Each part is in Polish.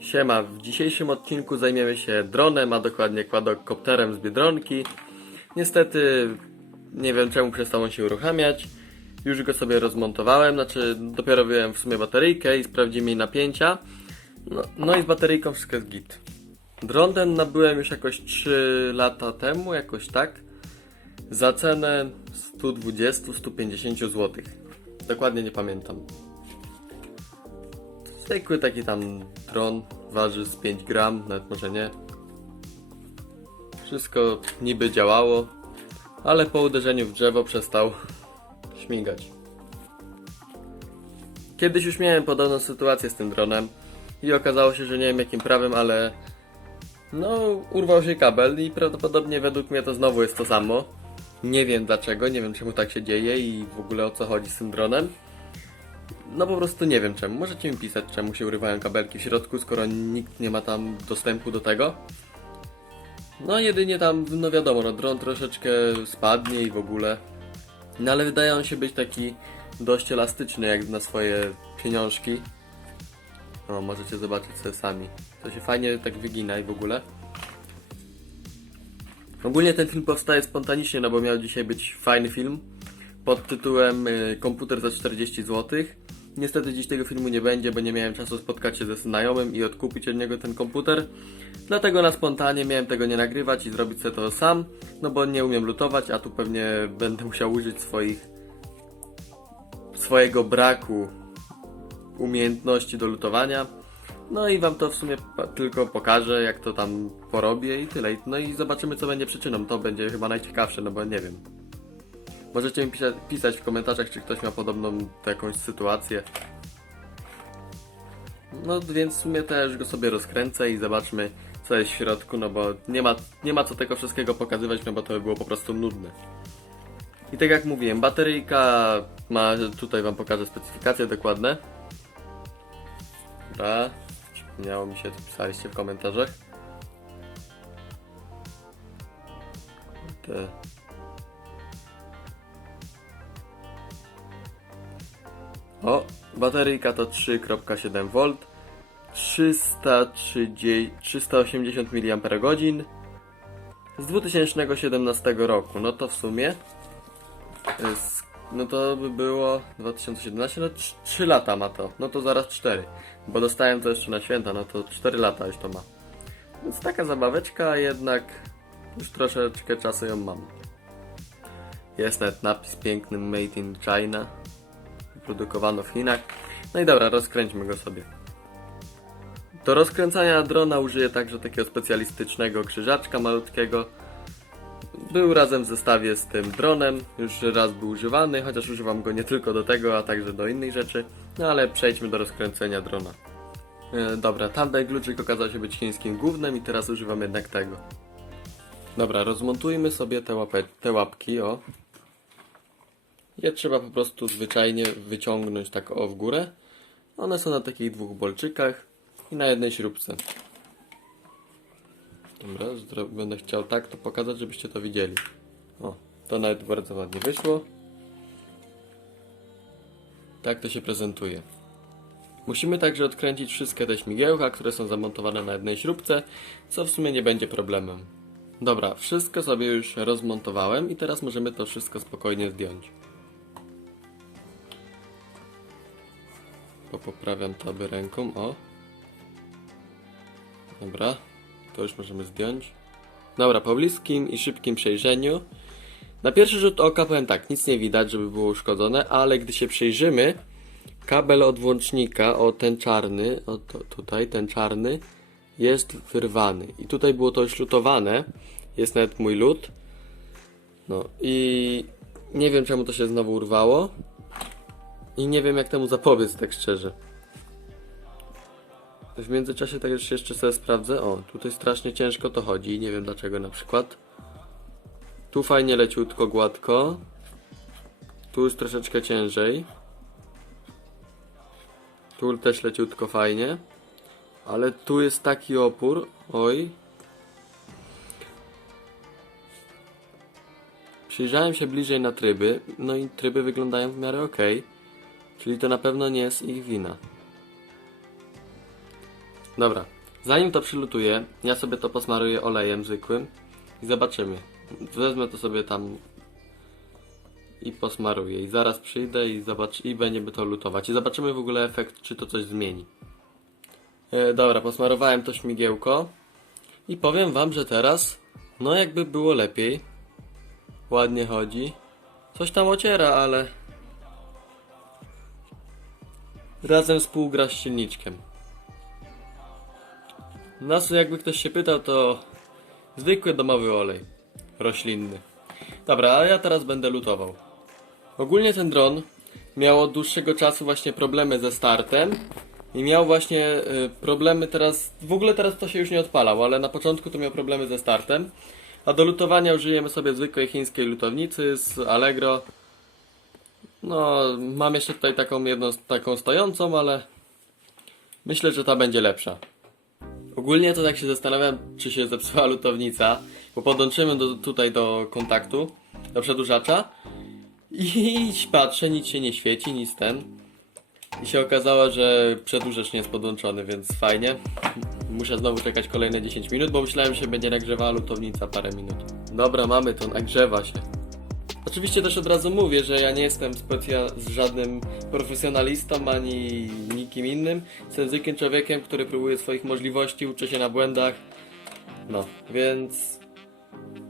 Siema, w dzisiejszym odcinku zajmiemy się dronem, a dokładnie quadcopterem z Biedronki. Niestety nie wiem czemu przestał on się uruchamiać. Już go sobie rozmontowałem, znaczy dopiero wyjąłem w sumie bateryjkę i sprawdziłem jej napięcia. No, no i z bateryjką wszystko jest git. Dron ten nabyłem już jakoś 3 lata temu, jakoś tak. Za cenę 120-150 zł. Dokładnie nie pamiętam. Zwykły taki tam dron waży z 5 gram, nawet może nie. Wszystko niby działało, ale po uderzeniu w drzewo przestał śmigać. Kiedyś już miałem podobną sytuację z tym dronem i okazało się, że nie wiem jakim prawem, ale no urwał się kabel i prawdopodobnie według mnie to znowu jest to samo. Nie wiem dlaczego, nie wiem czemu tak się dzieje i w ogóle o co chodzi z tym dronem. No po prostu nie wiem czemu. Możecie mi pisać, czemu się urywają kabelki w środku, skoro nikt nie ma tam dostępu do tego. No jedynie tam, no wiadomo, no dron troszeczkę spadnie i w ogóle. No ale wydaje on się być taki dość elastyczny jak na swoje pieniążki. No możecie zobaczyć sobie sami. To się fajnie tak wygina i w ogóle. Ogólnie ten film powstaje spontanicznie, no bo miał dzisiaj być fajny film pod tytułem y, Komputer za 40 zł. Niestety dziś tego filmu nie będzie, bo nie miałem czasu spotkać się ze znajomym i odkupić od niego ten komputer. Dlatego na spontanie miałem tego nie nagrywać i zrobić sobie to sam, no bo nie umiem lutować, a tu pewnie będę musiał użyć swoich swojego braku umiejętności do lutowania. No i wam to w sumie tylko pokażę, jak to tam porobię i tyle. No i zobaczymy, co będzie przyczyną. To będzie chyba najciekawsze, no bo nie wiem. Możecie mi pisa- pisać w komentarzach, czy ktoś miał podobną jakąś sytuację. No więc w sumie też go sobie rozkręcę i zobaczmy, co jest w środku, no bo nie ma, nie ma co tego wszystkiego pokazywać, no bo to by było po prostu nudne. I tak jak mówiłem, bateryjka ma, tutaj wam pokażę specyfikacje dokładne. Dobra, przypomniało mi się, co pisaliście w komentarzach. O, bateryjka to 3.7V, 330, 380 mAh z 2017 roku. No to w sumie z, no to by było 2017, no 3 lata ma to. No to zaraz 4, bo dostałem to jeszcze na święta, no to 4 lata już to ma. Więc taka zabaweczka, jednak już troszeczkę czasu ją mam. Jest nawet napis piękny Made in China. Wyprodukowano w Chinach. No i dobra, rozkręćmy go sobie. Do rozkręcania drona użyję także takiego specjalistycznego krzyżaczka malutkiego. Był razem w zestawie z tym dronem, już raz był używany, chociaż używam go nie tylko do tego, a także do innych rzeczy. No ale przejdźmy do rozkręcenia drona. E, dobra, tamten kluczyk okazał się być chińskim głównym i teraz używam jednak tego. Dobra, rozmontujmy sobie te, łapę, te łapki, o. Je trzeba po prostu zwyczajnie wyciągnąć tak o w górę. One są na takich dwóch bolczykach i na jednej śrubce. Dobra, będę chciał tak to pokazać, żebyście to widzieli. O, to nawet bardzo ładnie wyszło. Tak to się prezentuje. Musimy także odkręcić wszystkie te śmigiełka, które są zamontowane na jednej śrubce, co w sumie nie będzie problemem. Dobra, wszystko sobie już rozmontowałem i teraz możemy to wszystko spokojnie zdjąć. Popoprawiam taby ręką, o. Dobra, to już możemy zdjąć. Dobra, po bliskim i szybkim przejrzeniu. Na pierwszy rzut oka powiem tak, nic nie widać, żeby było uszkodzone, ale gdy się przyjrzymy, kabel od włącznika, o ten czarny, o to, tutaj, ten czarny, jest wyrwany. I tutaj było to już lutowane, jest nawet mój lód. No i nie wiem czemu to się znowu urwało. I nie wiem jak temu zapobiec, tak szczerze. W międzyczasie tak już jeszcze sobie sprawdzę. O, tutaj strasznie ciężko to chodzi. Nie wiem dlaczego na przykład. Tu fajnie leciutko, gładko. Tu już troszeczkę ciężej. Tu też leciutko fajnie. Ale tu jest taki opór. Oj. Przyjrzałem się bliżej na tryby. No i tryby wyglądają w miarę ok. Czyli to na pewno nie jest ich wina. Dobra. Zanim to przylutuję, ja sobie to posmaruję olejem zwykłym i zobaczymy. Wezmę to sobie tam i posmaruję. I zaraz przyjdę i zobacz i będziemy to lutować. I zobaczymy w ogóle efekt, czy to coś zmieni. E, dobra, posmarowałem to śmigiełko. I powiem wam, że teraz, no jakby było lepiej. Ładnie chodzi. Coś tam ociera, ale... Razem współgra z silniczkiem. Nas, jakby ktoś się pytał, to zwykły domowy olej roślinny. Dobra, a ja teraz będę lutował. Ogólnie ten dron miał od dłuższego czasu właśnie problemy ze startem i miał właśnie y, problemy teraz, w ogóle teraz to się już nie odpalał, ale na początku to miał problemy ze startem. A do lutowania użyjemy sobie zwykłej chińskiej lutownicy z Allegro. No, mam jeszcze tutaj taką jedną, taką stojącą, ale myślę, że ta będzie lepsza. Ogólnie to tak się zastanawiam, czy się zepsuła lutownica, bo podłączymy do, tutaj do kontaktu, do przedłużacza i patrzę, nic się nie świeci, nic ten. I się okazało, że przedłużacz nie jest podłączony, więc fajnie. Muszę znowu czekać kolejne 10 minut, bo myślałem, że się będzie nagrzewała lutownica parę minut. Dobra, mamy to, nagrzewa się. Oczywiście też od razu mówię, że ja nie jestem z żadnym profesjonalistą ani nikim innym. Jestem zwykłym człowiekiem, który próbuje swoich możliwości, uczy się na błędach. No, więc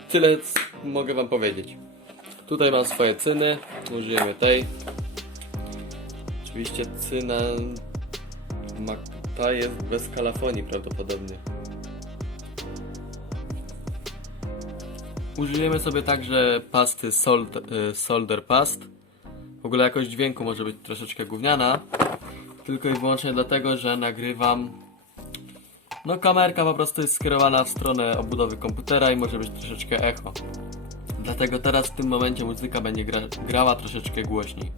tyle mogę wam powiedzieć. Tutaj mam swoje cyny, użyjemy tej. Oczywiście cyna ma, ta jest bez kalafonii prawdopodobnie. Użyjemy sobie także pasty Sold, y, Solder Past. W ogóle jakość dźwięku może być troszeczkę gówniana. Tylko i wyłącznie dlatego, że nagrywam. No, kamerka po prostu jest skierowana w stronę obudowy komputera i może być troszeczkę echo. Dlatego teraz w tym momencie muzyka będzie gra, grała troszeczkę głośniej.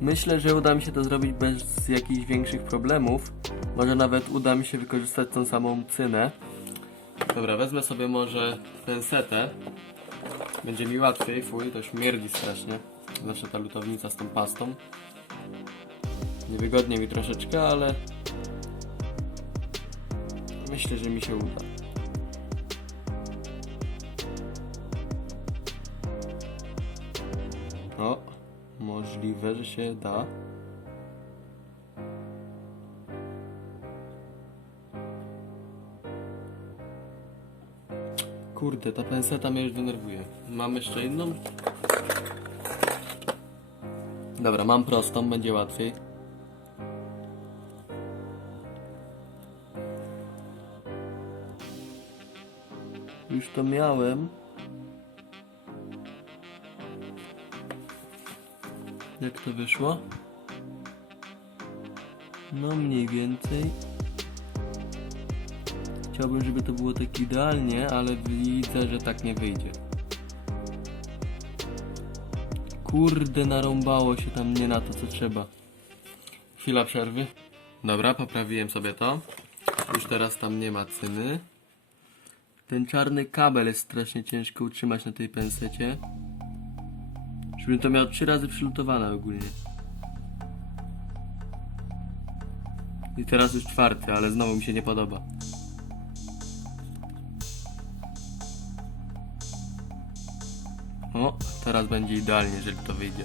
Myślę, że uda mi się to zrobić bez jakichś większych problemów. Może nawet uda mi się wykorzystać tą samą cynę. Dobra, wezmę sobie może pensetę. Będzie mi łatwiej, fuj, to śmierdzi strasznie. Zawsze ta lutownica z tą pastą. Niewygodnie mi troszeczkę, ale myślę, że mi się uda. O, możliwe, że się da. Kurde, ta penseta mnie już denerwuje. Mam jeszcze inną? Dobra, mam prostą, będzie łatwiej. Już to miałem. Jak to wyszło? No mniej więcej. Chciałbym, żeby to było tak idealnie, ale widzę, że tak nie wyjdzie. Kurde, narąbało się tam nie na to, co trzeba. Chwila przerwy. Dobra, poprawiłem sobie to. Już teraz tam nie ma cyny. Ten czarny kabel jest strasznie ciężko utrzymać na tej pensecie. Żebym to miał trzy razy przylutowane ogólnie. I teraz już czwarty, ale znowu mi się nie podoba. O, teraz będzie idealnie, jeżeli to wyjdzie.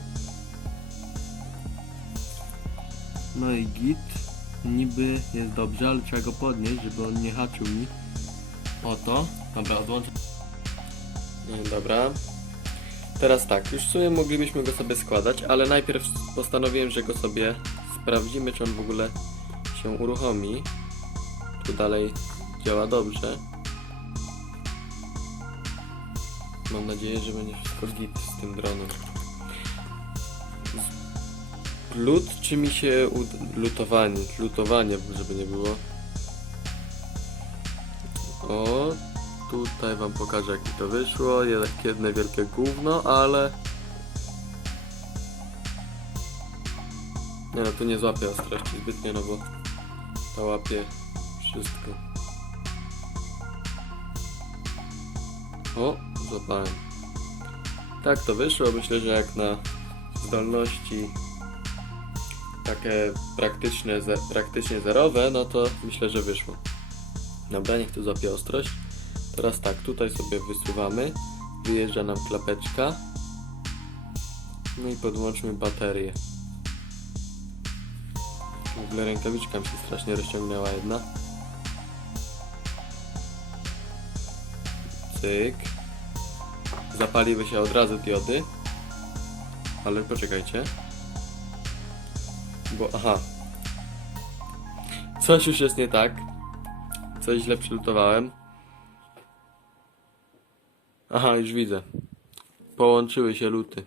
No i git. Niby jest dobrze, ale trzeba go podnieść, żeby on nie haczył mi. Oto. Dobra, odłączę. No, Dobra. Teraz tak, już w sumie moglibyśmy go sobie składać, ale najpierw postanowiłem, że go sobie sprawdzimy, czy on w ogóle się uruchomi. Tu dalej działa dobrze. Mam nadzieję, że będzie wszystko git z tym dronem. Lut czy mi się ud... lutowanie, lutowanie, żeby nie było. O, tutaj wam pokażę jak mi to wyszło. Jednak jedno wielkie gówno, ale... Nie no, tu nie złapie ostrości zbytnio, no bo ta łapie wszystko. O, złapałem. Tak to wyszło, myślę, że jak na zdolności takie praktyczne, praktycznie zerowe, no to myślę, że wyszło. Dobra, niech to złapie ostrość. Teraz tak, tutaj sobie wysuwamy. Wyjeżdża nam klapeczka. No i podłączmy baterię. W ogóle rękawiczka mi się strasznie rozciągnęła jedna. Cyk. Zapaliły się od razu diody. Ale poczekajcie. Bo, aha. Coś już jest nie tak. Coś źle przylutowałem. Aha, już widzę. Połączyły się luty.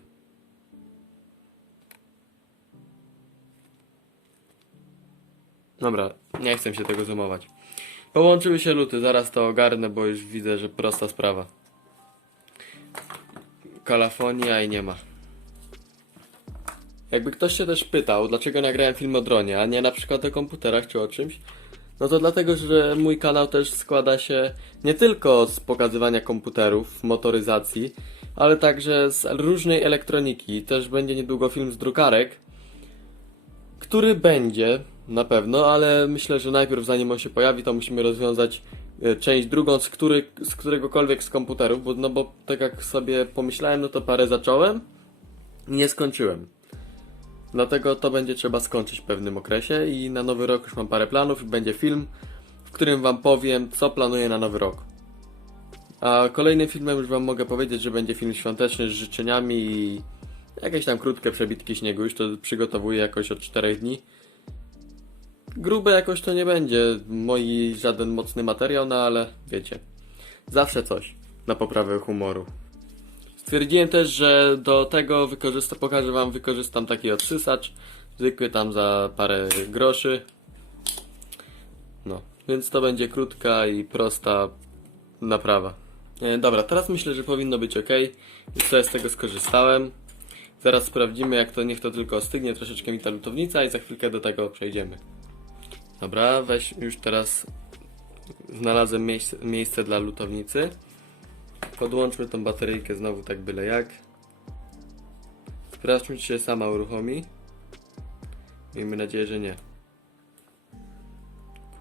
Dobra, nie chcę się tego zoomować. Połączyły się luty, zaraz to ogarnę, bo już widzę, że prosta sprawa. Kalafonia i nie ma. Jakby ktoś się też pytał, dlaczego nagrałem film o dronie, a nie na przykład o komputerach czy o czymś, no to dlatego, że mój kanał też składa się nie tylko z pokazywania komputerów, motoryzacji, ale także z różnej elektroniki. Też będzie niedługo film z drukarek, który będzie na pewno, ale myślę, że najpierw zanim on się pojawi, to musimy rozwiązać e, część drugą z, który, z któregokolwiek z komputerów, bo, no bo tak jak sobie pomyślałem, no to parę zacząłem nie skończyłem. Dlatego to będzie trzeba skończyć w pewnym okresie i na nowy rok już mam parę planów będzie film, w którym wam powiem, co planuję na nowy rok. A kolejnym filmem już wam mogę powiedzieć, że będzie film świąteczny z życzeniami i jakieś tam krótkie przebitki śniegu, już to przygotowuję jakoś od 4 dni. Grube jakoś to nie będzie, moi żaden mocny materiał, no ale wiecie, zawsze coś na poprawę humoru. Stwierdziłem też, że do tego wykorzysta, pokażę wam, wykorzystam taki odsysacz, zwykły tam za parę groszy. No, więc to będzie krótka i prosta naprawa. E, dobra, teraz myślę, że powinno być ok. Już sobie z tego skorzystałem. Zaraz sprawdzimy, jak to, niech to tylko ostygnie, troszeczkę mi ta lutownica i za chwilkę do tego przejdziemy. Dobra, weź już teraz znalazłem miejsce, miejsce dla lutownicy. Podłączmy tą bateryjkę znowu tak byle jak. Sprawdźmy, czy się sama uruchomi. Miejmy nadzieję, że nie.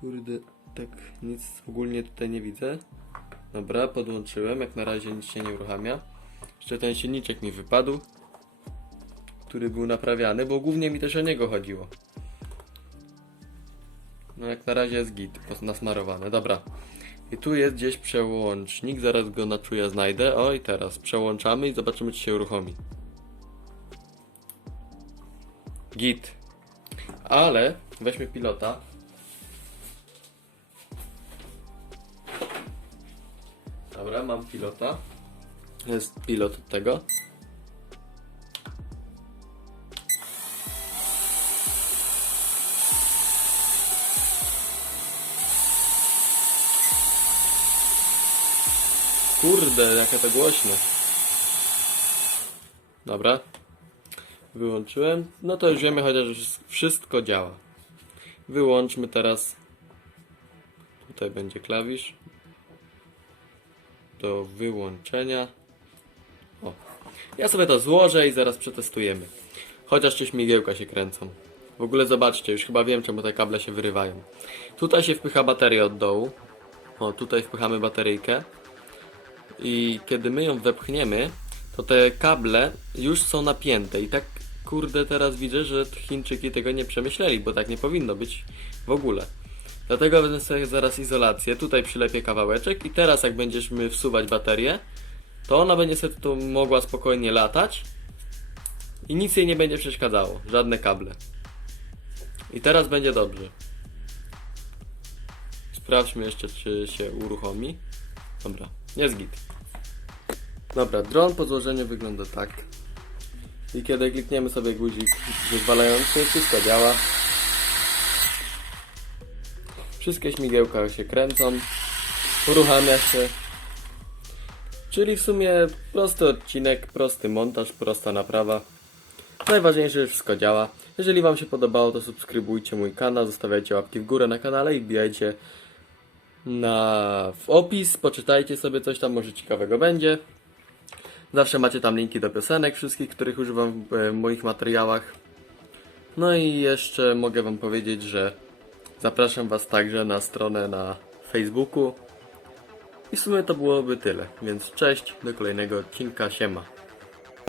Kurde, tak nic ogólnie tutaj nie widzę. Dobra, podłączyłem. Jak na razie nic się nie uruchamia. Jeszcze ten silniczek mi wypadł, który był naprawiany, bo głównie mi też o niego chodziło. No jak na razie jest git, pos- nasmarowane. Dobra. I tu jest gdzieś przełącznik, zaraz go na czuja znajdę. O i teraz przełączamy i zobaczymy czy się uruchomi. Git. Ale weźmy pilota. Dobra, mam pilota. Jest pilot od tego. Kurde, jakie to głośne. Dobra. Wyłączyłem. No to już wiemy chociaż, że wszystko działa. Wyłączmy teraz. Tutaj będzie klawisz. Do wyłączenia. O. Ja sobie to złożę i zaraz przetestujemy. Chociaż czy śmigiełka się kręcą. W ogóle zobaczcie, już chyba wiem czemu te kable się wyrywają. Tutaj się wpycha baterię od dołu. O, tutaj wpychamy bateryjkę i kiedy my ją wepchniemy, to te kable już są napięte i tak kurde teraz widzę, że Chińczyki tego nie przemyśleli, bo tak nie powinno być w ogóle. Dlatego wezmę sobie zaraz izolację, tutaj przylepię kawałeczek i teraz jak będziemy wsuwać baterię, to ona będzie sobie tu mogła spokojnie latać i nic jej nie będzie przeszkadzało, żadne kable. I teraz będzie dobrze. Sprawdźmy jeszcze, czy się uruchomi. Dobra, jest git. Dobra, dron po złożeniu wygląda tak. I kiedy klikniemy sobie guzik wyzwalający, wszystko działa. Wszystkie śmigiełka się kręcą, uruchamia się. Czyli w sumie prosty odcinek, prosty montaż, prosta naprawa. Najważniejsze, że wszystko działa. Jeżeli Wam się podobało, to subskrybujcie mój kanał, zostawiajcie łapki w górę na kanale i wbijajcie na w opis, poczytajcie sobie coś tam, może ciekawego będzie. Zawsze macie tam linki do piosenek wszystkich, których używam w e, moich materiałach. No i jeszcze mogę Wam powiedzieć, że zapraszam Was także na stronę na Facebooku. I w sumie to byłoby tyle, więc cześć, do kolejnego odcinka, siema.